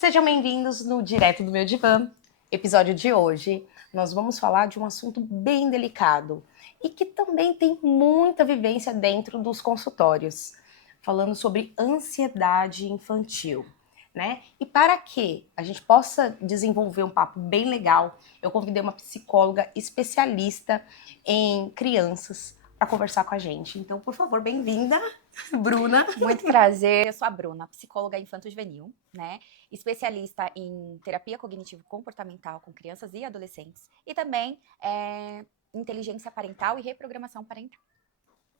Sejam bem-vindos no Direto do Meu Divã. Episódio de hoje, nós vamos falar de um assunto bem delicado e que também tem muita vivência dentro dos consultórios, falando sobre ansiedade infantil, né? E para que a gente possa desenvolver um papo bem legal, eu convidei uma psicóloga especialista em crianças para conversar com a gente. Então, por favor, bem-vinda, Bruna. Muito prazer, eu sou a Bruna, psicóloga infanto-juvenil, né? Especialista em terapia cognitivo-comportamental com crianças e adolescentes e também inteligência parental e reprogramação parental.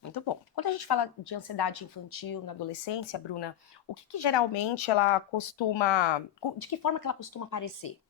Muito bom. Quando a gente fala de ansiedade infantil na adolescência, Bruna, o que geralmente ela costuma, de que forma que ela costuma aparecer?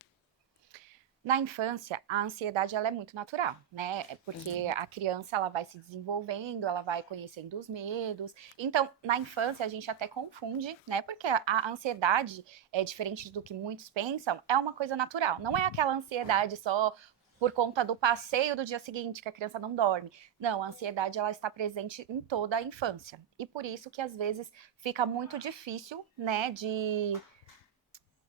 Na infância, a ansiedade ela é muito natural, né? É porque a criança ela vai se desenvolvendo, ela vai conhecendo os medos. Então, na infância a gente até confunde, né? Porque a ansiedade é diferente do que muitos pensam, é uma coisa natural. Não é aquela ansiedade só por conta do passeio do dia seguinte que a criança não dorme. Não, a ansiedade ela está presente em toda a infância. E por isso que às vezes fica muito difícil, né,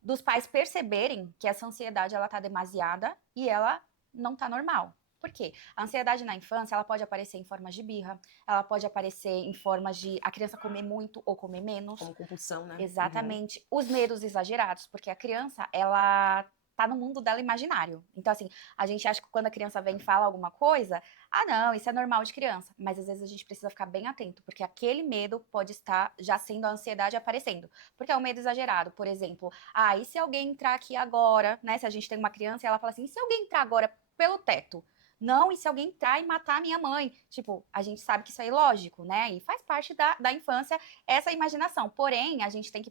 dos pais perceberem que essa ansiedade ela tá demasiada e ela não tá normal. Por quê? A ansiedade na infância, ela pode aparecer em formas de birra, ela pode aparecer em formas de a criança comer muito ou comer menos. Como compulsão, né? Exatamente. Os medos exagerados, porque a criança, ela tá no mundo dela imaginário. Então, assim, a gente acha que quando a criança vem e fala alguma coisa, ah, não, isso é normal de criança. Mas às vezes a gente precisa ficar bem atento, porque aquele medo pode estar já sendo a ansiedade aparecendo. Porque é um medo exagerado, por exemplo, ah, e se alguém entrar aqui agora, né? Se a gente tem uma criança e ela fala assim, e se alguém entrar agora pelo teto? Não, e se alguém entrar e matar a minha mãe? Tipo, a gente sabe que isso é ilógico, né? E faz parte da infância essa imaginação. Porém, a gente tem que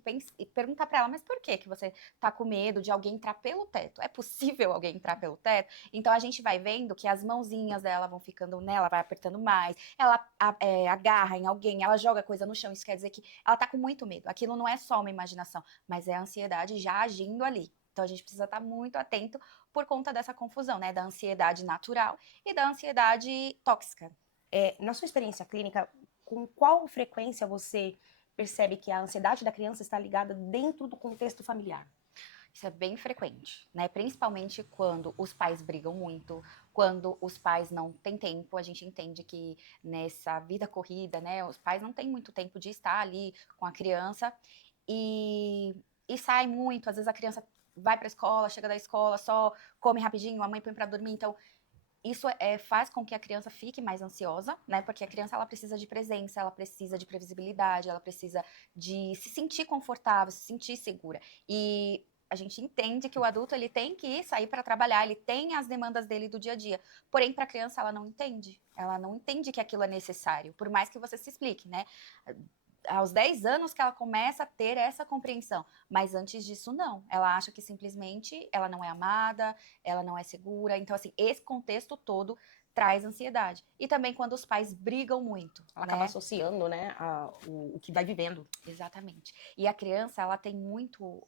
perguntar para ela, mas por que você tá com medo de alguém entrar pelo teto? É possível alguém entrar pelo teto? Então a gente vai vendo que as mãozinhas dela vão ficando nela, vai apertando mais, ela agarra em alguém, ela joga coisa no chão, isso quer dizer que ela tá com muito medo. Aquilo não é só uma imaginação, mas é a ansiedade já agindo ali. Então a gente precisa estar muito atento por conta dessa confusão, né? Da ansiedade natural e da ansiedade tóxica. Na sua experiência clínica, com qual frequência você percebe que a ansiedade da criança está ligada dentro do contexto familiar? Isso é bem frequente, né? Principalmente quando os pais brigam muito, quando os pais não têm tempo. A gente entende que nessa vida corrida, né? Os pais não têm muito tempo de estar ali com a criança e sai muito. Às vezes a criança vai para a escola, chega da escola, só come rapidinho, a mãe põe para dormir. Então, isso faz com que a criança fique mais ansiosa, né? Porque a criança ela precisa de presença, ela precisa de previsibilidade, ela precisa de se sentir confortável, se sentir segura. E a gente entende que o adulto ele tem que sair para trabalhar, ele tem as demandas dele do dia a dia. Porém, para a criança ela não entende. Ela não entende que aquilo é necessário, por mais que você se explique, né? Aos 10 anos que ela começa a ter essa compreensão, mas antes disso não. Ela acha que simplesmente ela não é amada, ela não é segura. Então assim, esse contexto todo traz ansiedade. E também quando os pais brigam muito, Ela né? acaba associando, né, o que vai vivendo. Exatamente. E a criança, ela tem muito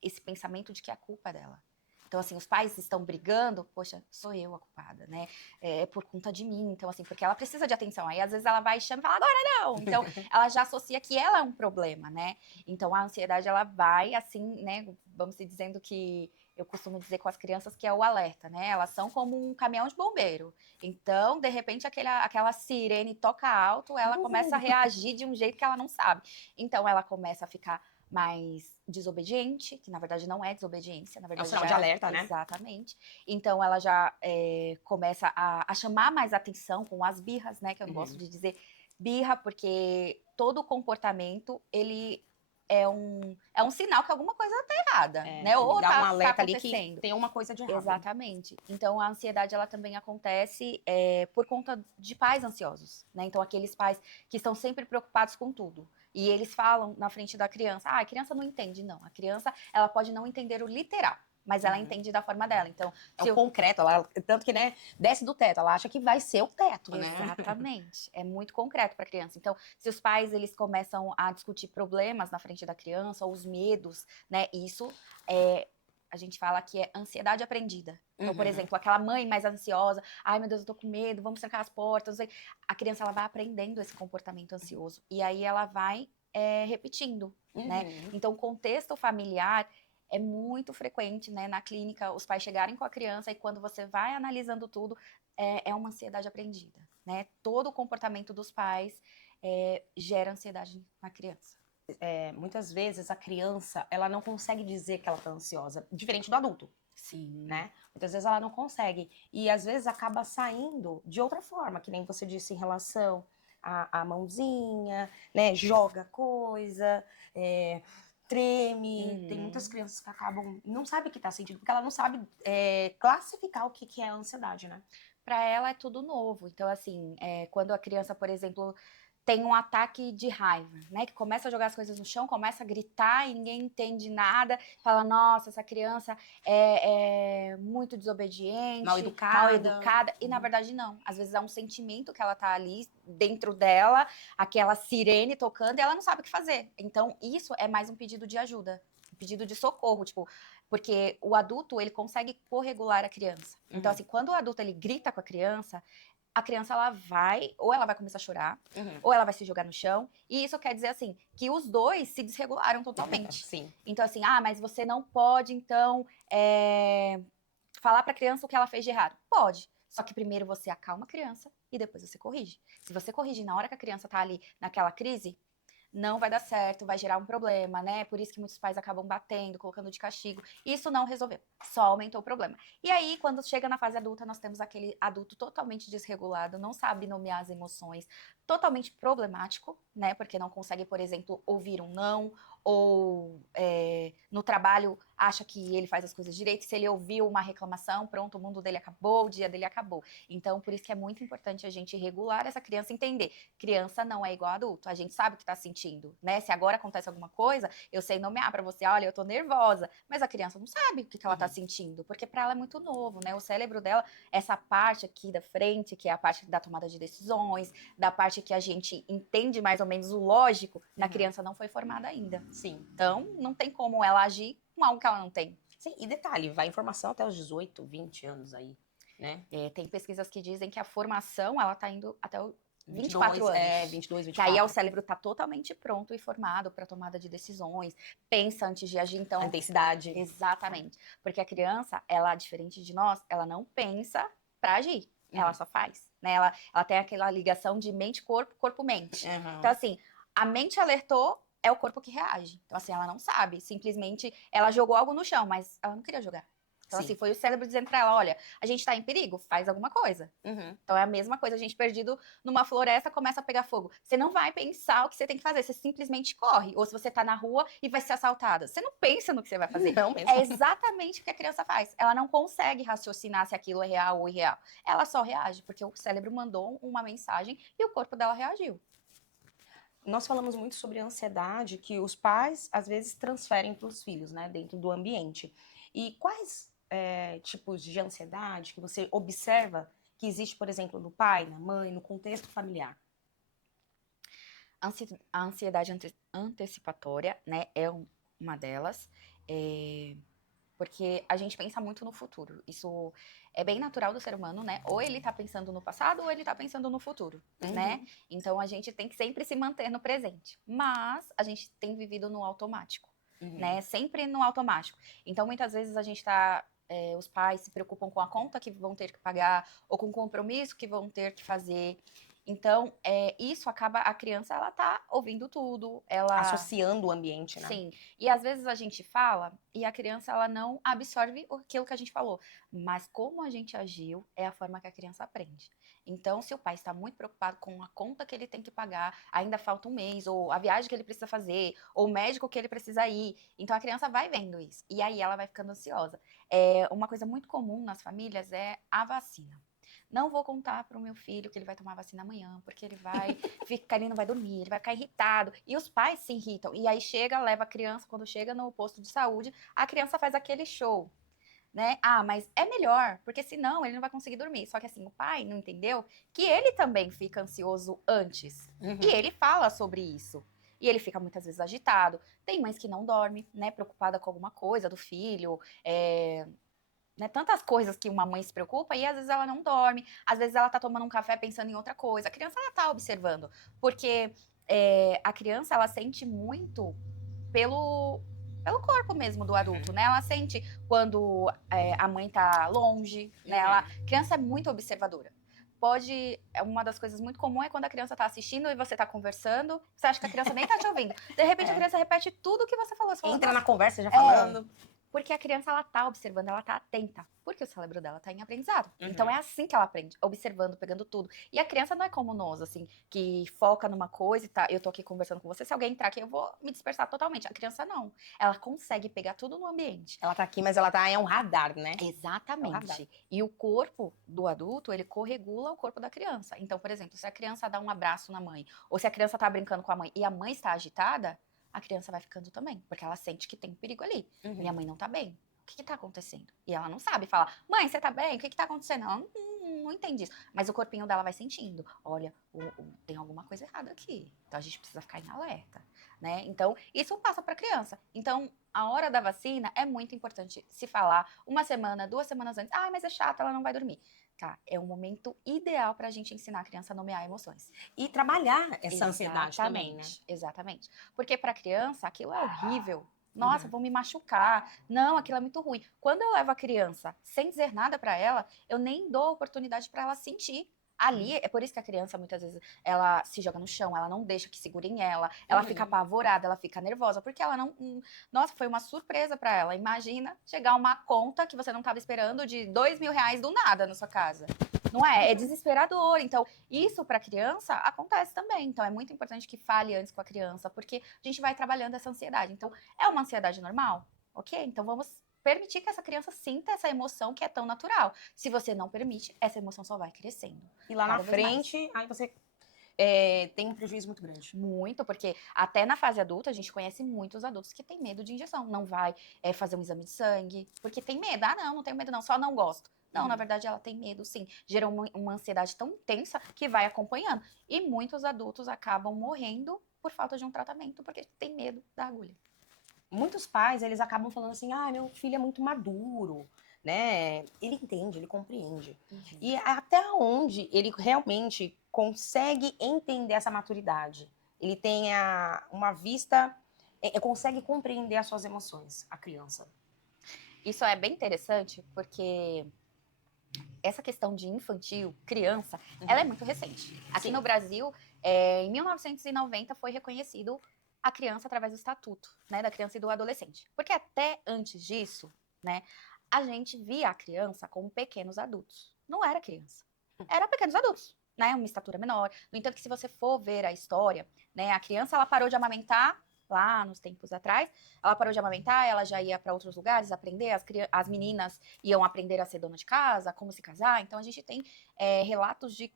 esse pensamento de que a culpa é dela. Então, assim, os pais estão brigando, poxa, sou eu a culpada, né? É por conta de mim. Então, assim, porque ela precisa de atenção. Aí, às vezes, ela vai e chama e fala, agora não! Então, ela já associa que ela é um problema, né? Então, a ansiedade, ela vai, assim, né? Vamos se dizendo que eu costumo dizer com as crianças que é o alerta, né? Elas são como um caminhão de bombeiro. Então, de repente, aquela sirene toca alto, ela começa a reagir de um jeito que ela não sabe. Então, ela começa a ficar mais desobediente, que na verdade não é desobediência, na É um verdade sinal de já alerta, né? exatamente. Então ela já começa a chamar mais atenção com as birras, né? Que eu não gosto de dizer birra, porque todo comportamento ele é um sinal que alguma coisa tá errada, né? Ou Dá um tá alerta ali que acontecendo. tem uma coisa de errado. Exatamente. Então, a ansiedade, ela também acontece por conta de pais ansiosos, né? Então, aqueles pais que estão sempre preocupados com tudo. E eles falam na frente da criança, ah, a criança não entende. Não, a criança, ela pode não entender o literal, mas ela entende da forma dela. Então, É o se eu... concreto, tanto que, né, desce do teto, ela acha que vai ser o teto, né? Exatamente. É muito concreto para a criança. Então, se os pais eles começam a discutir problemas na frente da criança, ou os medos, né? Isso a gente fala que é ansiedade aprendida. Então, por exemplo, aquela mãe mais ansiosa, ai meu Deus, eu tô com medo, vamos trancar as portas, não sei. A criança ela vai aprendendo esse comportamento ansioso e aí ela vai repetindo, né? Então, o contexto familiar é muito frequente, né, na clínica, os pais chegarem com a criança e quando você vai analisando tudo, é uma ansiedade aprendida, né? Todo o comportamento dos pais gera ansiedade na criança. Muitas vezes a criança, ela não consegue dizer que ela tá ansiosa, diferente do adulto, Sim. né? Muitas vezes ela não consegue. E às vezes acaba saindo de outra forma, que nem você disse em relação à mãozinha, né? Joga coisa, treme. Tem muitas crianças que acabam, não sabe o que tá sentindo, porque ela não sabe classificar o que é a ansiedade, né? Para ela é tudo novo. Então, assim, quando a criança, por exemplo, tem um ataque de raiva, né? Que começa a jogar as coisas no chão, começa a gritar e ninguém entende nada. Fala, nossa, essa criança é muito desobediente, Mal educada. E na verdade não. Às vezes é um sentimento que ela tá ali dentro dela, aquela sirene tocando e ela não sabe o que fazer. Então, isso é mais um pedido de ajuda. Um pedido de socorro, tipo, porque o adulto, ele consegue corregular a criança. Então, assim, quando o adulto, ele grita com a criança, ou ela vai começar a chorar, ou ela vai se jogar no chão, e isso quer dizer, assim, que os dois se desregularam totalmente. Sim. Então, assim, mas você não pode, então, falar pra criança o que ela fez de errado. Pode. Só que primeiro você acalma a criança e depois você corrige. Se você corrigir na hora que a criança tá ali naquela crise, não vai dar certo, vai gerar um problema, né? Por isso que muitos pais acabam batendo, colocando de castigo. Isso não resolveu, só aumentou o problema. E aí, quando chega na fase adulta, nós temos aquele adulto totalmente desregulado, não sabe nomear as emoções, totalmente problemático, né? Porque não consegue, por exemplo, ouvir um não, ou no trabalho acha que ele faz as coisas direito. Se ele ouviu uma reclamação, pronto, o mundo dele acabou, o dia dele acabou. Então, por isso que é muito importante a gente regular essa criança, entender. Criança não é igual a adulto, a gente sabe o que tá sentindo, né? Se agora acontece alguma coisa, eu sei nomear pra você, olha, eu tô nervosa, mas a criança não sabe o que ela tá sentindo, porque pra ela é muito novo, né? O cérebro dela, essa parte aqui da frente, que é a parte da tomada de decisões, da parte que a gente entende mais ou menos o lógico, na criança não foi formada ainda. Sim. Então, não tem como ela agir com algo que ela não tem. Sim, e detalhe, vai informação até os 18, 20 anos aí, né? Tem pesquisas que dizem que a formação, ela tá indo até o 22, 24 anos. 22, Que 24. aí o cérebro tá totalmente pronto e formado para tomada de decisões, pensa antes de agir, então... A intensidade. Exatamente. Porque a criança, ela, diferente de nós, ela não pensa para agir, ela só faz, né? Ela tem aquela ligação de mente-corpo, corpo-mente. Então, assim, a mente alertou, é o corpo que reage. Então, assim, ela não sabe, simplesmente ela jogou algo no chão, mas ela não queria jogar. Então, assim, foi o cérebro dizendo pra ela, olha, a gente tá em perigo, faz alguma coisa. Então, é a mesma coisa, a gente perdido numa floresta, começa a pegar fogo. Você não vai pensar o que você tem que fazer, você simplesmente corre. Ou se você tá na rua e vai ser assaltada, você não pensa no que você vai fazer. Não, pensa. É exatamente o que a criança faz. Ela não consegue raciocinar se aquilo é real ou irreal. Ela só reage, porque o cérebro mandou uma mensagem e o corpo dela reagiu. Nós falamos muito sobre a ansiedade que os pais, às vezes, transferem para os filhos, né, dentro do ambiente. E quais tipos de ansiedade que você observa que existe, por exemplo, no pai, na mãe, no contexto familiar? A ansiedade antecipatória, né, é uma delas. Porque a gente pensa muito no futuro. Isso é bem natural do ser humano, né? Ou ele tá pensando no passado, ou ele tá pensando no futuro, né? Então a gente tem que sempre se manter no presente. Mas a gente tem vivido no automático, né? Sempre no automático. Então muitas vezes a gente tá. Os pais se preocupam com a conta que vão ter que pagar, ou com o compromisso que vão ter que fazer. Então, isso acaba, a criança, ela tá ouvindo tudo, ela... Associando o ambiente, né? Sim, e às vezes a gente fala e a criança, ela não absorve aquilo que a gente falou, mas como a gente agiu, é a forma que a criança aprende. Então, se o pai está muito preocupado com a conta que ele tem que pagar, ainda falta um mês, ou a viagem que ele precisa fazer, ou o médico que ele precisa ir, então a criança vai vendo isso, e aí ela vai ficando ansiosa. Uma coisa muito comum nas famílias é a vacina. Não vou contar para o meu filho que ele vai tomar vacina amanhã, porque ele vai ficar, ele não vai dormir, ele vai ficar irritado. E os pais se irritam. E aí leva a criança, quando chega no posto de saúde, a criança faz aquele show, né? Mas é melhor, porque senão ele não vai conseguir dormir. Só que assim, o pai não entendeu que ele também fica ansioso antes. E ele fala sobre isso. E ele fica muitas vezes agitado. Tem mães que não dormem, né? Preocupada com alguma coisa do filho, né, tantas coisas que uma mãe se preocupa e às vezes ela não dorme, às vezes ela tá tomando um café pensando em outra coisa. A criança, ela tá observando, porque a criança, ela sente muito pelo corpo mesmo do adulto, né? Ela sente quando a mãe tá longe, né? A criança é muito observadora. Uma das coisas muito comuns é quando a criança tá assistindo e você tá conversando, você acha que a criança nem tá te ouvindo. De repente a criança repete tudo que você falou. Você fala, Entra na conversa já é, falando. porque a criança, ela tá observando, ela tá atenta. Porque o cérebro dela tá em aprendizado. Então é assim que ela aprende, observando, pegando tudo. E a criança não é como nós, assim, que foca numa coisa e tá, eu tô aqui conversando com você, se alguém entrar aqui eu vou me dispersar totalmente. A criança não. Ela consegue pegar tudo no ambiente. Ela tá aqui, mas ela tá, é um radar, né? Exatamente. É um radar. E o corpo do adulto, ele corregula o corpo da criança. Então, por exemplo, se a criança dá um abraço na mãe, ou se a criança tá brincando com a mãe e a mãe está agitada, a criança vai ficando também, porque ela sente que tem perigo ali. Minha mãe não tá bem. O que tá acontecendo? E ela não sabe falar, mãe, você tá bem? O que tá acontecendo? Ela não entende isso. Mas o corpinho dela vai sentindo. Olha, tem alguma coisa errada aqui. Então a gente precisa ficar em alerta, né? Então, isso passa pra criança. Então, a hora da vacina é muito importante se falar 1 semana, 2 semanas antes. Ah, mas é chato, ela não vai dormir. Tá, é o momento ideal pra gente ensinar a criança a nomear emoções. E trabalhar essa ansiedade também, né? Exatamente. Porque pra criança, aquilo é horrível. Nossa, vou me machucar. Não, aquilo é muito ruim. Quando eu levo a criança sem dizer nada pra ela, eu nem dou oportunidade pra ela sentir. Ali, é por isso que a criança, muitas vezes, ela se joga no chão, ela não deixa que segurem ela, ela fica apavorada, ela fica nervosa, porque ela não... Nossa, foi uma surpresa pra ela. Imagina chegar uma conta que você não estava esperando de R$ 2.000 do nada na sua casa. Não é? É desesperador. Então, isso para criança acontece também. Então, é muito importante que fale antes com a criança, porque a gente vai trabalhando essa ansiedade. Então, é uma ansiedade normal? Ok? Então, vamos permitir que essa criança sinta essa emoção que é tão natural. Se você não permite, essa emoção só vai crescendo. E lá na cada vez mais. frente, aí você tem um prejuízo muito grande. Muito, porque até na fase adulta, a gente conhece muitos adultos que têm medo de injeção. Não vai fazer um exame de sangue, porque tem medo. Ah, não tenho medo não, só não gosto. Não, na verdade ela tem medo sim. Gera uma ansiedade tão intensa que vai acompanhando. E muitos adultos acabam morrendo por falta de um tratamento, porque tem medo da agulha. Muitos pais, eles acabam falando assim, ah, meu filho é muito maduro, né? Ele entende, ele compreende. E até onde ele realmente consegue entender essa maturidade? Ele tem uma vista, consegue compreender as suas emoções, a criança. Isso é bem interessante, porque essa questão de infantil, criança, ela é muito recente. Aqui no Brasil, em 1990 foi reconhecido a criança através do estatuto, né, da criança e do adolescente. Porque até antes disso, né, a gente via a criança como pequenos adultos. Não era criança, era pequenos adultos, né, uma estatura menor. No entanto, que se você for ver a história, né, a criança ela parou de amamentar lá nos tempos atrás, ela parou de amamentar, ela já ia para outros lugares aprender, as meninas iam aprender a ser dona de casa, como se casar. Então a gente tem relatos de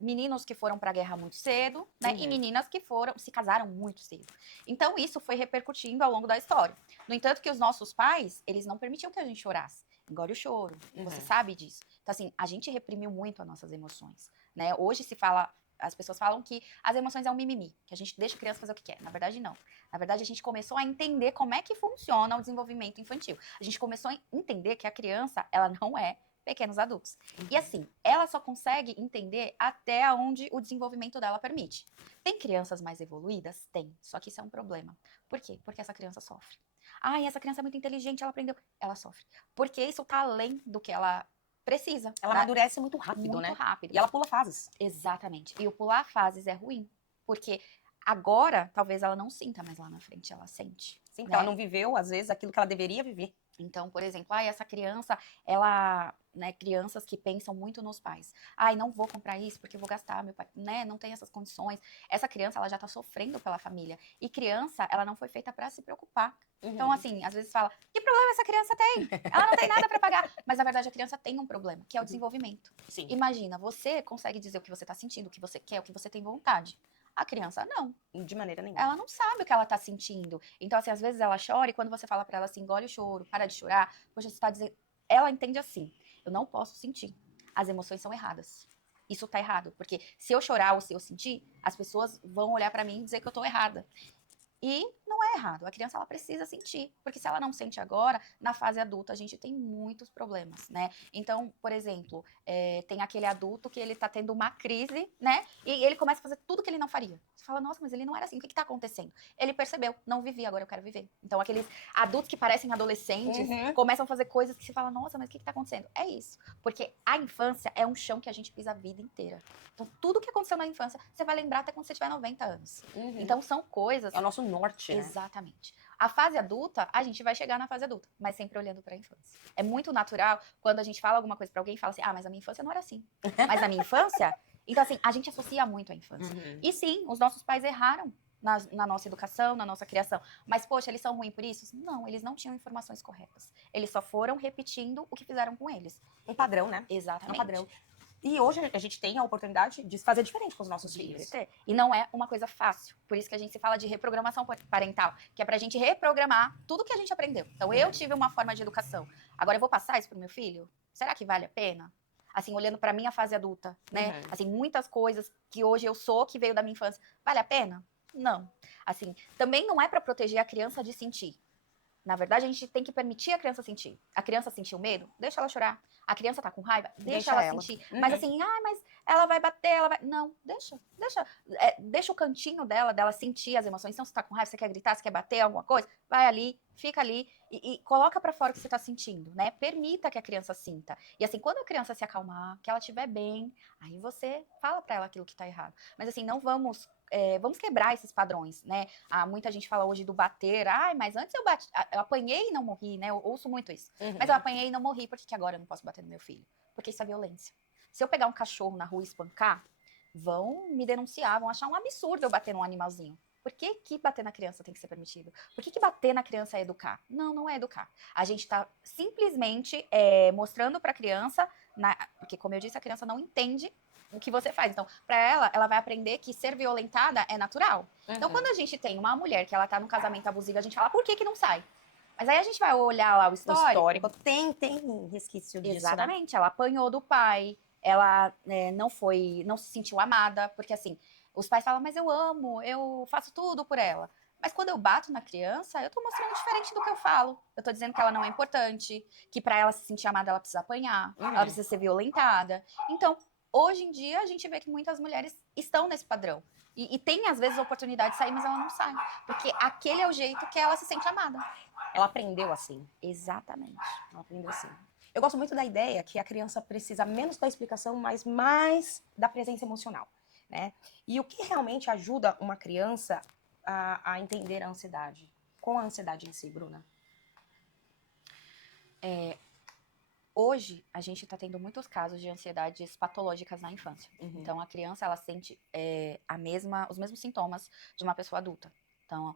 meninos que foram para a guerra muito cedo, né? E meninas que se casaram muito cedo. Então isso foi repercutindo ao longo da história. No entanto, que os nossos pais, eles não permitiam que a gente chorasse. Engole o choro. Você sabe disso. Então assim, a gente reprimiu muito as nossas emoções, né? Hoje se fala, as pessoas falam que as emoções é um mimimi, que a gente deixa a criança fazer o que quer. Na verdade, não. Na verdade, a gente começou a entender como é que funciona o desenvolvimento infantil. A gente começou a entender que a criança, ela não é pequenos adultos. E assim, ela só consegue entender até onde o desenvolvimento dela permite. Tem crianças mais evoluídas? Tem. Só que isso é um problema. Por quê? Porque essa criança sofre. Ah, essa criança é muito inteligente, ela aprendeu. Ela sofre. Porque isso tá além do que ela precisa. Ela amadurece muito rápido, muito né? rápido. E ela pula fases. Exatamente. E o pular fases é ruim. Porque agora, talvez ela não sinta, mas lá na frente ela sente. Sim, porque ela não viveu, às vezes, aquilo que ela deveria viver. Então, por exemplo, essa criança, ela, né, crianças que pensam muito nos pais. Ai, não vou comprar isso porque eu vou gastar, meu pai, né, não tem essas condições. Essa criança, ela já tá sofrendo pela família. E criança, ela não foi feita para se preocupar. Então, assim, às vezes fala, que problema essa criança tem? Ela não tem nada para pagar. Mas, na verdade, a criança tem um problema, que é o desenvolvimento. Sim. Imagina, você consegue dizer o que você tá sentindo, o que você quer, o que você tem vontade. A criança, não. De maneira nenhuma. Ela não sabe o que ela tá sentindo. Então, assim, às vezes ela chora e quando você fala pra ela assim, engole o choro, para de chorar, poxa, você tá dizendo... Ela entende assim, eu não posso sentir. As emoções são erradas. Isso tá errado, porque se eu chorar ou se eu sentir, as pessoas vão olhar pra mim e dizer que eu tô errada. E não é errado. A criança, ela precisa sentir. Porque se ela não sente agora, na fase adulta, a gente tem muitos problemas, né? Então, por exemplo, tem aquele adulto que ele tá tendo uma crise, né? E ele começa a fazer tudo que ele não faria. Você fala, nossa, mas ele não era assim. O que tá acontecendo? Ele percebeu, não vivi, agora eu quero viver. Então, aqueles adultos que parecem adolescentes começam a fazer coisas que você fala, nossa, mas o que tá acontecendo? É isso. Porque a infância é um chão que a gente pisa a vida inteira. Então, tudo que aconteceu na infância, você vai lembrar até quando você tiver 90 anos. Então, são coisas... É o nosso norte, né? Exatamente. A fase adulta, a gente vai chegar na fase adulta, mas sempre olhando pra infância. É muito natural quando a gente fala alguma coisa pra alguém e fala assim, mas a minha infância não era assim. Mas a minha infância... Então, assim, a gente associa muito à infância. E sim, os nossos pais erraram na nossa educação, na nossa criação. Mas, poxa, eles são ruins por isso? Não, eles não tinham informações corretas. Eles só foram repetindo o que fizeram com eles. Um padrão, né? Exatamente. Um padrão. E hoje a gente tem a oportunidade de fazer diferente com os nossos filhos. E não é uma coisa fácil. Por isso que a gente se fala de reprogramação parental, que é pra gente reprogramar tudo que a gente aprendeu. Então, eu tive uma forma de educação. Agora, eu vou passar isso pro meu filho? Será que vale a pena? Assim, olhando pra minha fase adulta, né? Assim, muitas coisas que hoje eu sou, que veio da minha infância. Vale a pena? Não. Assim, também não é pra proteger a criança de sentir. Na verdade, a gente tem que permitir a criança sentir. A criança sentiu medo? Deixa ela chorar. A criança tá com raiva? Deixa ela sentir. Mas assim, mas ela vai bater, ela vai... Não, deixa. Deixa o cantinho dela sentir as emoções. Então, você tá com raiva, você quer gritar, você quer bater alguma coisa? Vai ali, fica ali e coloca pra fora o que você tá sentindo, né? Permita que a criança sinta. E assim, quando a criança se acalmar, que ela estiver bem, aí você fala pra ela aquilo que tá errado. Mas assim, não vamos... vamos quebrar esses padrões, né? Muita gente fala hoje do bater. Mas antes eu apanhei e não morri, né? Eu ouço muito isso. Mas eu apanhei e não morri, por que agora eu não posso bater no meu filho? Porque isso é violência. Se eu pegar um cachorro na rua e espancar, vão me denunciar, vão achar um absurdo eu bater num animalzinho. Por que bater na criança tem que ser permitido? Por que bater na criança é educar? Não, não é educar. A gente tá simplesmente mostrando pra criança, porque como eu disse, a criança não entende o que você faz. Então, pra ela vai aprender que ser violentada é natural. Então, quando a gente tem uma mulher que ela tá num casamento abusivo, a gente fala, por que não sai? Mas aí a gente vai olhar lá o histórico. Tem resquício disso, Exatamente. Né? Ela apanhou do pai, ela não se sentiu amada, porque assim, os pais falam, mas eu amo, eu faço tudo por ela. Mas quando eu bato na criança, eu tô mostrando diferente do que eu falo. Eu tô dizendo que ela não é importante, que pra ela se sentir amada, ela precisa apanhar, ela precisa ser violentada. Então, hoje em dia, a gente vê que muitas mulheres estão nesse padrão. E tem, às vezes, a oportunidade de sair, mas ela não sai. Porque aquele é o jeito que ela se sente amada. Ela aprendeu assim. Exatamente. Ela aprendeu assim. Eu gosto muito da ideia que a criança precisa menos da explicação, mas mais da presença emocional, né? E o que realmente ajuda uma criança a entender a ansiedade? Com a ansiedade em si, Bruna? Hoje, a gente está tendo muitos casos de ansiedades patológicas na infância. Então, a criança, ela sente os mesmos sintomas de uma pessoa adulta. Então,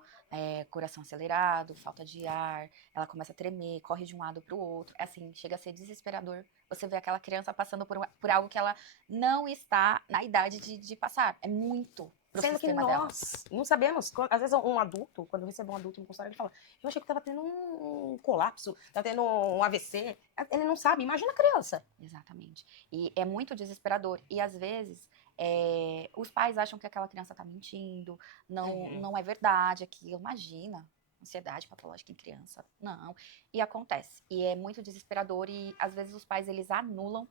coração acelerado, falta de ar, ela começa a tremer, corre de um lado para o outro. Assim, chega a ser desesperador. Você vê aquela criança passando por algo que ela não está na idade de passar. É muito. Sendo que nós não sabemos. Às vezes um adulto, quando recebe um adulto no consultório, ele fala, eu achei que estava tendo um colapso, estava tendo um AVC. Ele não sabe, imagina a criança. Exatamente. E é muito desesperador. E às vezes, os pais acham que aquela criança está mentindo, não é verdade aquilo. Imagina, ansiedade patológica em criança. Não. E acontece. E é muito desesperador e às vezes os pais, eles anulam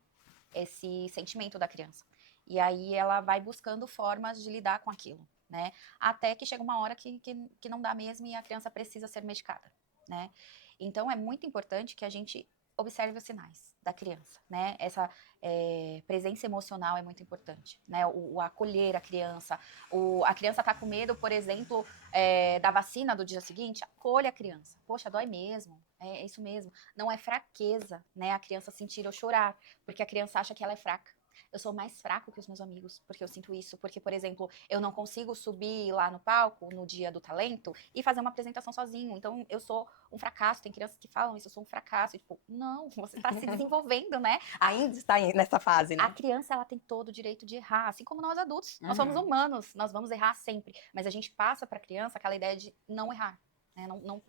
esse sentimento da criança. E aí ela vai buscando formas de lidar com aquilo, né? Até que chega uma hora que não dá mesmo e a criança precisa ser medicada, né? Então é muito importante que a gente observe os sinais da criança, né? Essa presença emocional é muito importante, né? O acolher a criança. A criança tá com medo, por exemplo, da vacina do dia seguinte, acolha a criança. Poxa, dói mesmo. É isso mesmo. Não é fraqueza, né? A criança sentir ou chorar, porque a criança acha que ela é fraca. Eu sou mais fraco que os meus amigos, porque eu sinto isso. Porque, por exemplo, eu não consigo subir lá no palco, no dia do talento, e fazer uma apresentação sozinho. Então, eu sou um fracasso. Tem crianças que falam isso, eu sou um fracasso. E, tipo, não, você está se desenvolvendo, né? Ainda está nessa fase, né? A criança, ela tem todo o direito de errar, assim como nós adultos. Nós somos humanos, nós vamos errar sempre. Mas a gente passa para a criança aquela ideia de não errar. Né?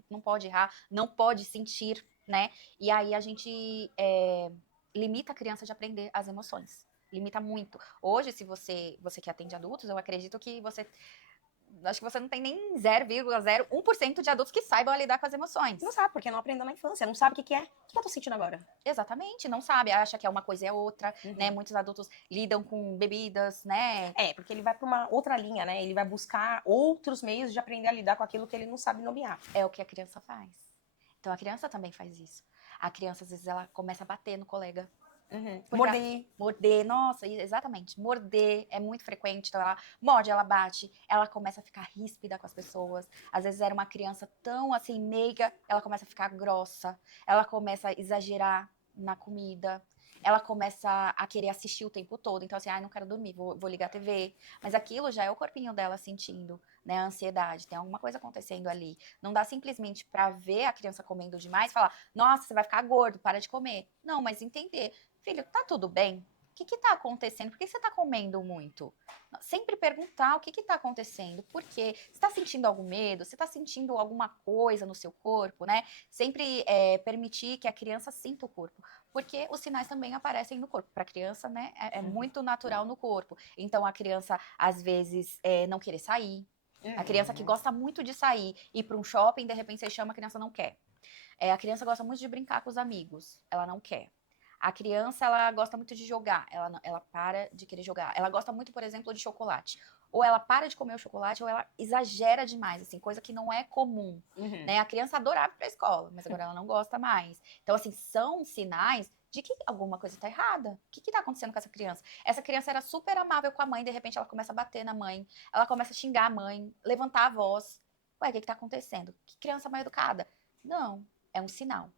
Não pode errar, não pode sentir, né? E aí a gente limita a criança de aprender as emoções. Limita muito. Hoje, se você que atende adultos, eu acredito que você acho que você não tem nem 0,01% de adultos que saibam lidar com as emoções. Não sabe, porque não aprendeu na infância, não sabe o que que é. O que eu tô sentindo agora? Exatamente, não sabe, acha que é uma coisa e é outra, né? Uhum. Muitos adultos lidam com bebidas, né? É, porque ele vai pra uma outra linha, né? Ele vai buscar outros meios de aprender a lidar com aquilo que ele não sabe nomear. É o que a criança faz. Então a criança também faz isso. A criança, às vezes, ela começa a bater no colega. Porque Morder. Morder, nossa, exatamente. Morder é muito frequente. Então ela morde, ela bate, ela começa a ficar ríspida com as pessoas. Às vezes era uma criança tão assim, meiga, ela começa a ficar grossa, ela começa a exagerar na comida. Ela começa a querer assistir o tempo todo. Então, assim, não quero dormir, vou ligar a TV. Mas aquilo já é o corpinho dela sentindo, né? A ansiedade. Tem alguma coisa acontecendo ali. Não dá simplesmente pra ver a criança comendo demais e falar, nossa, você vai ficar gordo, para de comer. Não, mas entender. Filho, tá tudo bem? O que tá acontecendo? Por que você tá comendo muito? Sempre perguntar o que tá acontecendo. Por quê? Você tá sentindo algum medo? Você tá sentindo alguma coisa no seu corpo, né? Sempre permitir que a criança sinta o corpo. Porque os sinais também aparecem no corpo. Para a criança, né? É muito natural no corpo. Então, a criança, às vezes, não querer sair. A criança que gosta muito de sair, ir para um shopping, de repente você chama, a criança não quer. A criança gosta muito de brincar com os amigos. Ela não quer. A criança, ela gosta muito de jogar, ela para de querer jogar. Ela gosta muito, por exemplo, de chocolate. Ou ela para de comer o chocolate, ou ela exagera demais, assim, coisa que não é comum, né? A criança adorava ir pra escola, mas agora ela não gosta mais. Então, assim, são sinais de que alguma coisa tá errada. O que tá acontecendo com essa criança? Essa criança era super amável com a mãe, de repente ela começa a bater na mãe, ela começa a xingar a mãe, levantar a voz. Ué, o que tá acontecendo? Que criança mal educada? Não, é um sinal.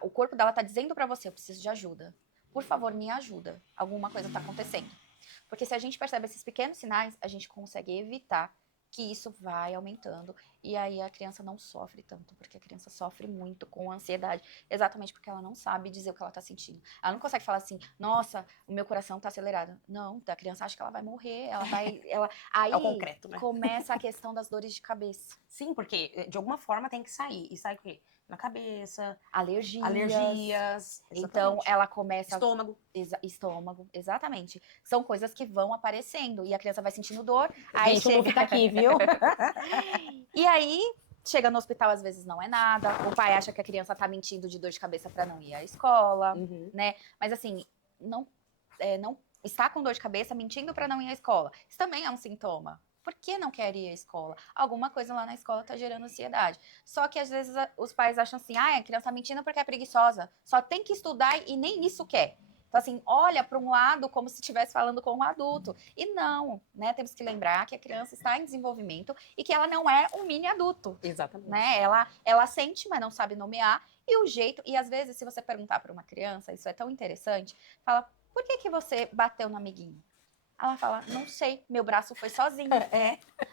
O corpo dela tá dizendo para você, eu preciso de ajuda. Por favor, me ajuda. Alguma coisa tá acontecendo. Porque se a gente percebe esses pequenos sinais, a gente consegue evitar que isso vai aumentando. E aí a criança não sofre tanto, porque a criança sofre muito com ansiedade, exatamente porque ela não sabe dizer o que ela tá sentindo. Ela não consegue falar assim, nossa, o meu coração tá acelerado. Não, a criança acha que ela vai morrer, aí É o concreto, né? começa a questão das dores de cabeça. Sim, porque de alguma forma tem que sair. E sai o quê? Na cabeça, Alergias. Então, exatamente. ela começa... Estômago. Estômago, exatamente. São coisas que vão aparecendo e a criança vai sentindo dor. Aí gente, não fica aqui, viu? E aí, chega no hospital, às vezes não é nada. O pai acha que a criança tá mentindo de dor de cabeça para não ir à escola, né? Mas assim, não está com dor de cabeça mentindo para não ir à escola. Isso também é um sintoma. Por que não quer ir à escola? Alguma coisa lá na escola tá gerando ansiedade. Só que às vezes os pais acham assim, a criança tá mentindo porque é preguiçosa. Só tem que estudar e nem isso quer. Então, assim, olha para um lado como se estivesse falando com um adulto. E não, né? Temos que lembrar que a criança está em desenvolvimento e que ela não é um mini adulto. Exatamente. Né? Ela sente, mas não sabe nomear. E o jeito... E às vezes, se você perguntar para uma criança, isso é tão interessante, fala, por que você bateu no amiguinho? Ela fala, não sei, meu braço foi sozinho.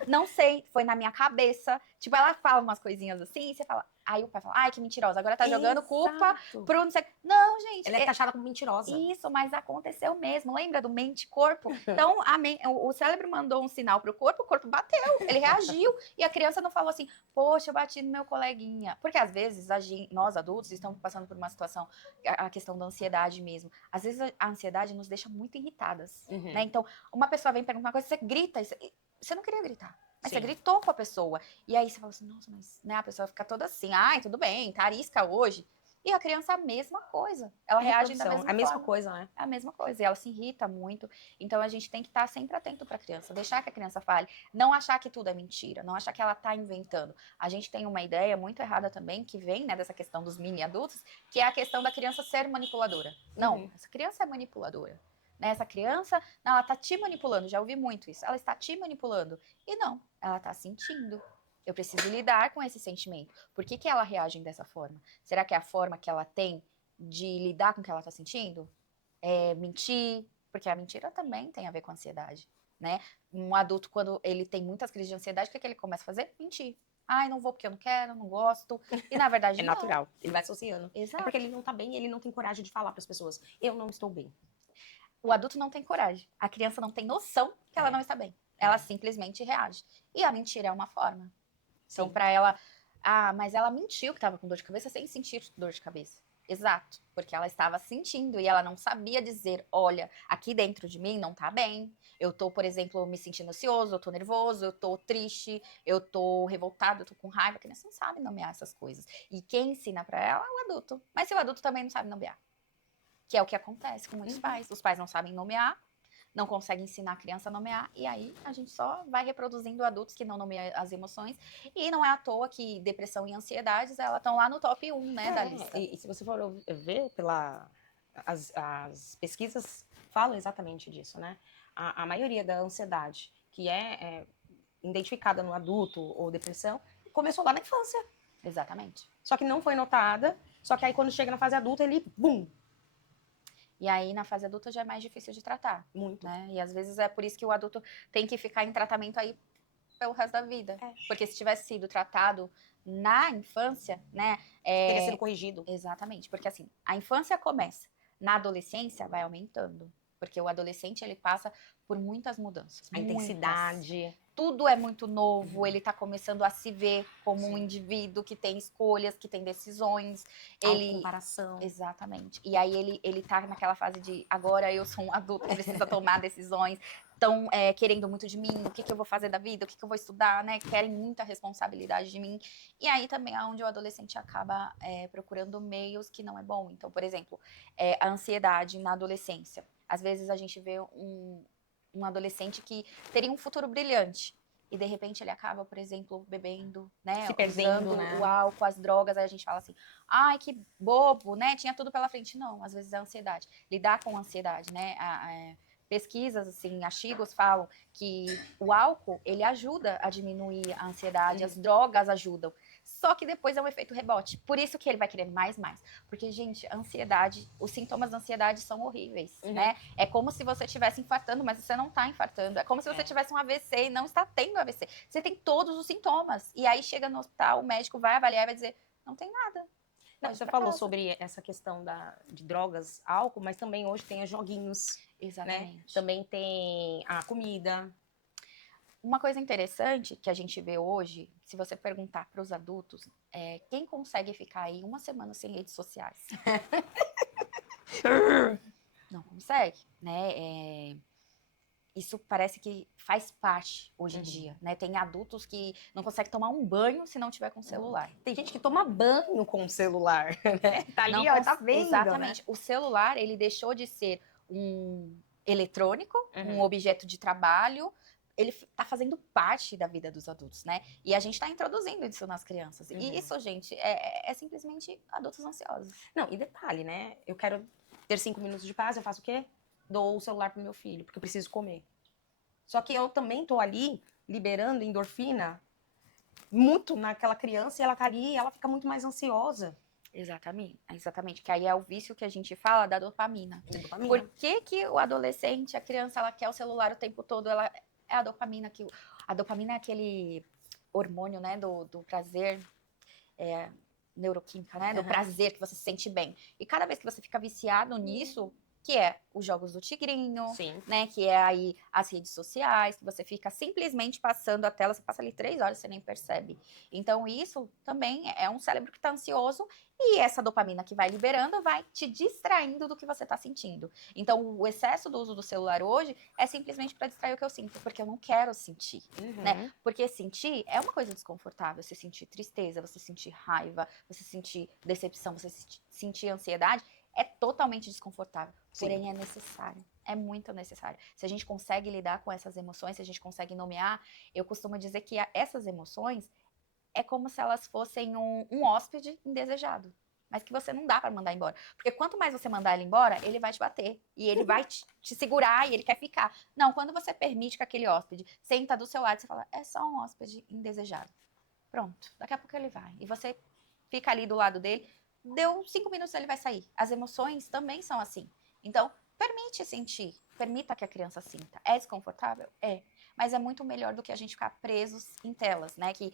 Não sei, foi na minha cabeça. Tipo, ela fala umas coisinhas assim, e você fala... Aí o pai fala, ai, que mentirosa, agora tá jogando culpa pro não sei... Não, gente. Ela é taxada como mentirosa. Isso, mas aconteceu mesmo. Lembra do mente-corpo? Então, o cérebro mandou um sinal pro corpo, o corpo bateu, ele reagiu. E a criança não falou assim, poxa, eu bati no meu coleguinha. Porque às vezes, nós adultos estamos passando por uma situação, a questão da ansiedade mesmo. Às vezes a ansiedade nos deixa muito irritadas. Né? Então, uma pessoa vem perguntar uma coisa, você grita, você não queria gritar. Mas você gritou com a pessoa. E aí você fala assim, nossa, mas né, a pessoa fica toda assim, ai, tudo bem, tá arisca hoje. E a criança a mesma coisa. Ela reage da mesma forma. A mesma coisa, né? É a mesma coisa. E ela se irrita muito. Então a gente tem que estar sempre atento para a criança. Deixar que a criança fale. Não achar que tudo é mentira. Não achar que ela tá inventando. A gente tem uma ideia muito errada também, que vem né, dessa questão dos mini adultos, que é a questão da criança ser manipuladora. Não, essa criança é manipuladora. Né? Essa criança, não, ela tá te manipulando. Já ouvi muito isso. Ela está te manipulando. E não, ela tá sentindo. Eu preciso lidar com esse sentimento. Por que ela reage dessa forma? Será que é a forma que ela tem de lidar com o que ela está sentindo? É mentir? Porque a mentira também tem a ver com ansiedade, né? Um adulto, quando ele tem muitas crises de ansiedade, o que ele começa a fazer? Mentir. Ai, não vou porque eu não quero, não gosto. E na verdade, é natural. Ele vai associando. Exato. É porque ele não tá bem e ele não tem coragem de falar para as pessoas. Eu não estou bem. O adulto não tem coragem. A criança não tem noção que ela não está bem. Ela simplesmente reage. E a mentira é uma forma. Então, para ela, mas ela mentiu que estava com dor de cabeça sem sentir dor de cabeça. Exato, porque ela estava sentindo e ela não sabia dizer, olha, aqui dentro de mim não tá bem. Eu tô, por exemplo, me sentindo ansioso, eu tô nervoso, eu tô triste, eu tô revoltado, eu tô com raiva. A criança não sabe nomear essas coisas. E quem ensina pra ela é o adulto. Mas se o adulto também não sabe nomear, que é o que acontece com muitos pais. Os pais não sabem nomear, não conseguem ensinar a criança a nomear, e aí a gente só vai reproduzindo adultos que não nomeiam as emoções, e não é à toa que depressão e ansiedades, elas estão lá no top 1, né, da lista. E se você for ver as pesquisas falam exatamente disso, né? A maioria da ansiedade que é identificada no adulto ou depressão começou lá na infância. Exatamente. Só que não foi notada, só que aí quando chega na fase adulta ele, bum! E aí, na fase adulta, já é mais difícil de tratar. Muito. Né? E às vezes é por isso que o adulto tem que ficar em tratamento aí pelo resto da vida. É. Porque se tivesse sido tratado na infância, né? Teria sido corrigido. Exatamente. Porque assim, a infância começa. Na adolescência, vai aumentando. Porque o adolescente, ele passa por muitas mudanças. A intensidade. Tudo é muito novo, ele tá começando a se ver como um indivíduo que tem escolhas, que tem decisões. Autocomparação. Exatamente. E aí ele tá naquela fase de agora eu sou um adulto, precisa tomar decisões. Estão querendo muito de mim, o que eu vou fazer da vida, o que eu vou estudar, né? Querem muita responsabilidade de mim. E aí também é onde o adolescente acaba procurando meios que não é bom. Então, por exemplo, a ansiedade na adolescência. Às vezes a gente vê um adolescente que teria um futuro brilhante. E de repente ele acaba, por exemplo, bebendo, né? Se perdendo, usando né? o álcool, as drogas, aí a gente fala assim, ai, que bobo, né? Tinha tudo pela frente. Não, às vezes é a ansiedade. Lidar com a ansiedade, né? Pesquisas, assim, artigos falam que o álcool, ele ajuda a diminuir a ansiedade, as drogas ajudam. Só que depois é um efeito rebote. Por isso que ele vai querer mais. Porque, gente, a ansiedade, os sintomas da ansiedade são horríveis, né? É como se você estivesse infartando, mas você não está infartando. É como se você tivesse um AVC e não está tendo AVC. Você tem todos os sintomas. E aí chega no hospital, o médico vai avaliar e vai dizer, não tem nada. Não, você falou sobre essa questão de drogas, álcool, mas também hoje tem os joguinhos. Exatamente. Né? Também tem a comida. Uma coisa interessante que a gente vê hoje, se você perguntar para os adultos, quem consegue ficar aí uma semana sem redes sociais? Não consegue, né? Isso parece que faz parte hoje em dia, né? Tem adultos que não conseguem tomar um banho se não tiver com celular. Tem gente que toma banho com o celular, né? Tá ali, ó, tá vendo, exatamente. Né? O celular, ele deixou de ser um eletrônico, um objeto de trabalho, ele tá fazendo parte da vida dos adultos, né? E a gente tá introduzindo isso nas crianças. E isso, gente, é simplesmente adultos ansiosos. Não, e detalhe, né? Eu quero ter 5 minutos de paz, eu faço o quê? Dou o celular pro meu filho, porque eu preciso comer. Só que eu também tô ali liberando endorfina muito naquela criança e ela tá ali e ela fica muito mais ansiosa. Exatamente. Que aí é o vício que a gente fala da dopamina. Por que o adolescente, a criança, ela quer o celular o tempo todo? Ela é a dopamina que... A dopamina é aquele hormônio, né, do prazer, neuroquímica, né, do prazer que você se sente bem. E cada vez que você fica viciado nisso, que é os jogos do tigrinho, Sim. né, que é aí as redes sociais, que você fica simplesmente passando a tela, você passa ali 3 horas, você nem percebe. Então isso também é um cérebro que está ansioso e essa dopamina que vai liberando vai te distraindo do que você está sentindo. Então o excesso do uso do celular hoje é simplesmente para distrair o que eu sinto, porque eu não quero sentir, né? Porque sentir é uma coisa desconfortável, você sentir tristeza, você sentir raiva, você sentir decepção, você sentir ansiedade, é totalmente desconfortável, porém é necessário, é muito necessário. Se a gente consegue lidar com essas emoções, se a gente consegue nomear, eu costumo dizer que essas emoções é como se elas fossem um hóspede indesejado, mas que você não dá para mandar embora. Porque quanto mais você mandar ele embora, ele vai te bater, e ele vai te segurar, e ele quer ficar. Não, quando você permite que aquele hóspede senta do seu lado, você fala, é só um hóspede indesejado. Pronto, daqui a pouco ele vai. E você fica ali do lado dele, deu 5 minutos ele vai sair. As emoções também são assim. Então, permite sentir, permita que a criança sinta. É desconfortável? É. Mas é muito melhor do que a gente ficar presos em telas, né? Que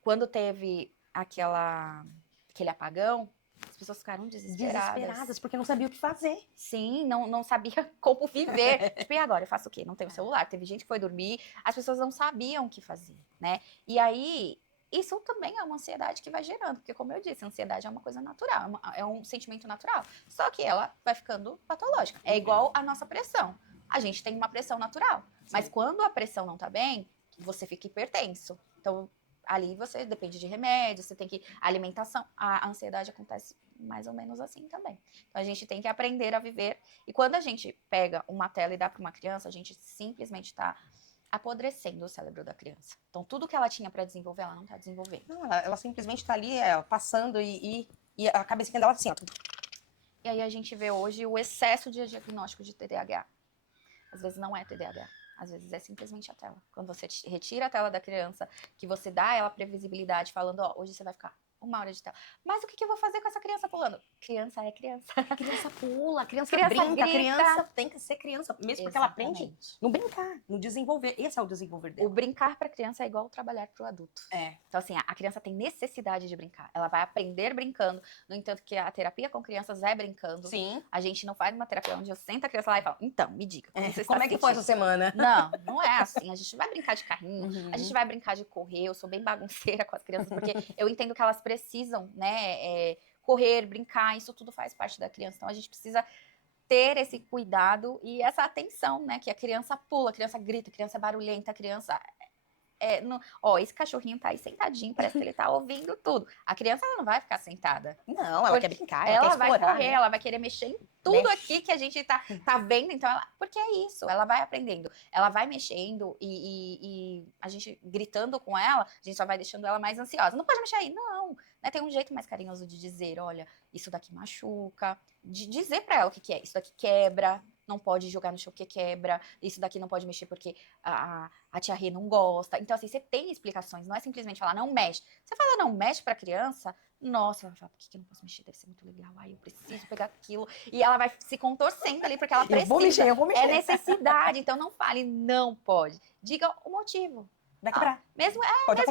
quando teve aquele apagão, as pessoas ficaram desesperadas. Porque não sabia o que fazer. Sim, não sabia como viver. Tipo, e agora? Eu faço o quê? Não tenho celular. Teve gente que foi dormir, as pessoas não sabiam o que fazer, né? E aí, isso também é uma ansiedade que vai gerando, porque como eu disse, a ansiedade é uma coisa natural, é um sentimento natural, só que ela vai ficando patológica. É igual a nossa pressão. A gente tem uma pressão natural, mas quando a pressão não tá bem, você fica hipertenso. Então, ali você depende de remédio, você tem que... alimentação, a ansiedade acontece mais ou menos assim também. Então, a gente tem que aprender a viver. E quando a gente pega uma tela e dá para uma criança, a gente simplesmente tá apodrecendo o cérebro da criança. Então, tudo que ela tinha para desenvolver, ela não tá desenvolvendo. Não, ela simplesmente tá ali passando e a cabecinha dela assim, ó. E aí a gente vê hoje o excesso de diagnóstico de TDAH. Às vezes não é TDAH. Às vezes é simplesmente a tela. Quando você retira a tela da criança, que você dá a ela previsibilidade, falando, ó, hoje você vai ficar 1 hora de tela. Mas o que eu vou fazer com essa criança pulando? Criança é criança. Criança pula, criança Criança brinca, grita. criança tem que ser criança, mesmo porque ela aprende Exatamente. no brincar, no desenvolver. Esse é o desenvolver O dela. brincar para a criança é igual o trabalhar para o adulto. É. Então, assim, a criança tem necessidade de brincar. Ela vai aprender brincando. No entanto, que a terapia com crianças é brincando. Sim. A gente não faz uma terapia onde eu sento a criança lá e falo, então, me diga, como você está Como é que foi essa semana? Não, não é assim. A gente vai brincar de carrinho, Uhum. a gente vai brincar de correr. Eu sou bem bagunceira com as crianças, porque eu entendo que elas precisam, né, correr, brincar, isso tudo faz parte da criança. Então, a gente precisa ter esse cuidado e essa atenção, né, que a criança pula, a criança grita, a criança é barulhenta, a criança... esse cachorrinho tá aí sentadinho, parece que ele tá ouvindo tudo. A criança, ela não vai ficar sentada. Não, ela quer brincar, Ela quer vai explorar, correr, né? ela vai querer mexer em tudo aqui que a gente tá vendo. Então, porque é isso, ela vai aprendendo. Ela vai mexendo e a gente gritando com ela, a gente só vai deixando ela mais ansiosa. Não pode mexer aí, não. Né? Tem um jeito mais carinhoso de dizer, olha, isso daqui machuca. De dizer pra ela o que é. Isso daqui quebra, não pode jogar no chão porque quebra. Isso daqui não pode mexer porque a tia Rê não gosta. Então, assim, você tem explicações. Não é simplesmente falar, não mexe. Você fala, não mexe pra criança... Nossa, ela vai falar, por que eu não posso mexer? Deve ser muito legal. Ai, eu preciso pegar aquilo. E ela vai se contorcendo ali, porque ela precisa. Eu vou mexer. É necessidade. Então não fale, não pode. Diga o motivo. Vai quebrar. Mesmo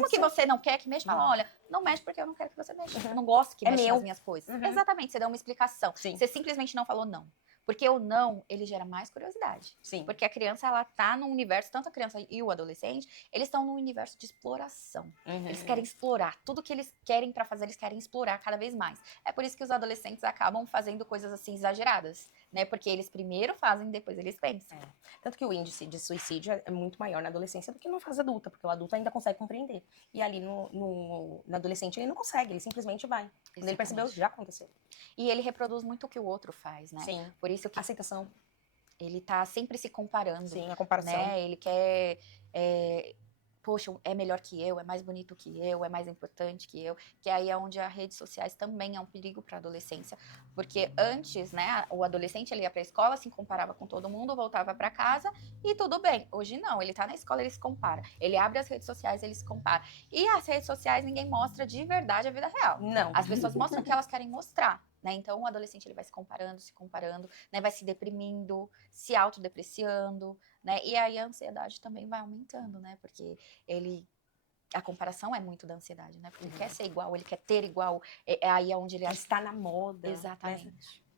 que você não quer que mexa, fala, olha, não mexe porque eu não quero que você mexa. Eu não gosto que mexa nas minhas coisas. Exatamente, você dá uma explicação. Sim. Você simplesmente não falou não. Porque o não, ele gera mais curiosidade. Sim. Porque a criança, ela tá num universo, tanto a criança e o adolescente, eles estão num universo de exploração. Eles querem explorar. Tudo que eles querem pra fazer, eles querem explorar cada vez mais. É por isso que os adolescentes acabam fazendo coisas assim exageradas, né? Porque eles primeiro fazem, depois eles pensam. Tanto que o índice de suicídio é muito maior na adolescência do que na fase adulta, porque o adulto ainda consegue compreender. E ali no adolescente ele não consegue, ele simplesmente vai. Quando ele percebeu, já aconteceu. E ele reproduz muito o que o outro faz, né? Sim. Por isso que aceitação. Ele tá sempre se comparando. Sim, a comparação. Né? Ele quer... poxa, é melhor que eu, é mais bonito que eu, é mais importante que eu, que aí é onde as redes sociais também é um perigo para a adolescência, porque antes, né, o adolescente ele ia para a escola, se comparava com todo mundo, voltava para casa e tudo bem. Hoje não, ele tá na escola, ele se compara, ele abre as redes sociais, ele se compara, e as redes sociais ninguém mostra de verdade a vida real. Não. As pessoas mostram o que elas querem mostrar. Né? Então, o adolescente ele vai se comparando, né? Vai se deprimindo, se autodepreciando, né? E aí a ansiedade também vai aumentando, né? Porque a comparação é muito da ansiedade, né? Porque ele quer ser igual, ele quer ter igual, é aí onde ele está na moda. Exatamente. Né?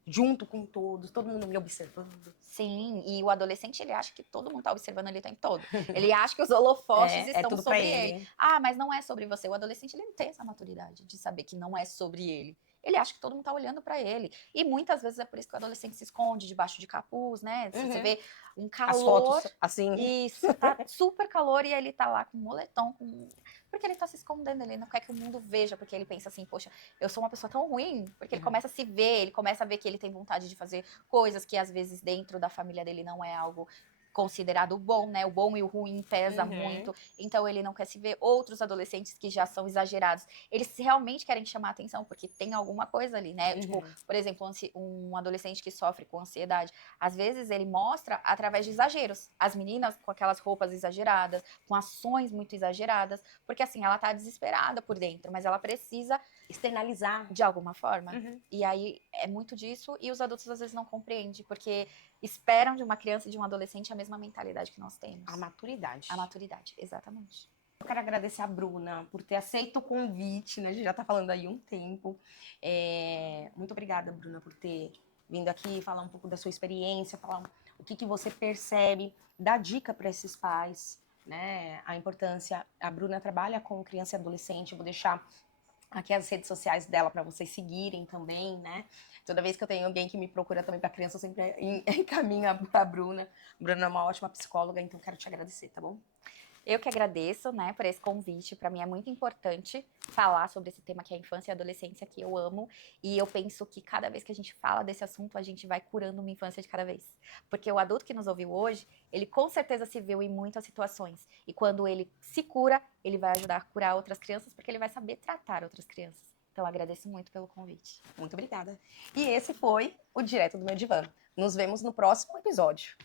Junto com todos, todo mundo me observando. Sim, e o adolescente, ele acha que todo mundo tá observando ele o tempo todo. Ele acha que os holofotes estão sobre ele. Ah, mas não é sobre você. O adolescente, ele não tem essa maturidade de saber que não é sobre ele. Ele acha que todo mundo tá olhando pra ele. E muitas vezes é por isso que o adolescente se esconde debaixo de capuz, né? Você vê um calor. As fotos, assim. Isso, tá super calor e ele tá lá com moletom, porque ele tá se escondendo, ele não quer que o mundo veja, porque ele pensa assim, poxa, eu sou uma pessoa tão ruim, porque ele começa a se ver, ele começa a ver que ele tem vontade de fazer coisas que às vezes dentro da família dele não é algo considerado bom, né? O bom e o ruim pesa muito. Então ele não quer se ver. Outros adolescentes que já são exagerados, eles realmente querem chamar atenção porque tem alguma coisa ali, né? Tipo, por exemplo, um adolescente que sofre com ansiedade, às vezes ele mostra através de exageros. As meninas com aquelas roupas exageradas, com ações muito exageradas, porque assim, ela tá desesperada por dentro, mas ela precisa externalizar de alguma forma. E aí é muito disso e os adultos às vezes não compreendem, porque esperam de uma criança e de um adolescente a mesma mentalidade que nós temos. A maturidade. A maturidade, exatamente. Eu quero agradecer a Bruna por ter aceito o convite, né? A gente já tá falando aí um tempo. Muito obrigada, Bruna, por ter vindo aqui falar um pouco da sua experiência, falar o que você percebe, dar dica para esses pais, né, a importância. A Bruna trabalha com criança e adolescente, eu vou deixar aqui as redes sociais dela para vocês seguirem também, né? Toda vez que eu tenho alguém que me procura também para criança, eu sempre encaminho para a Bruna. Bruna é uma ótima psicóloga, então quero te agradecer, tá bom? Eu que agradeço, né, por esse convite. Para mim é muito importante falar sobre esse tema que é a infância e a adolescência, que eu amo. E eu penso que cada vez que a gente fala desse assunto, a gente vai curando uma infância de cada vez. Porque o adulto que nos ouviu hoje, ele com certeza se viu em muitas situações. E quando ele se cura, ele vai ajudar a curar outras crianças, porque ele vai saber tratar outras crianças. Então, agradeço muito pelo convite. Muito obrigada. E esse foi o Direto do Meu Divã. Nos vemos no próximo episódio.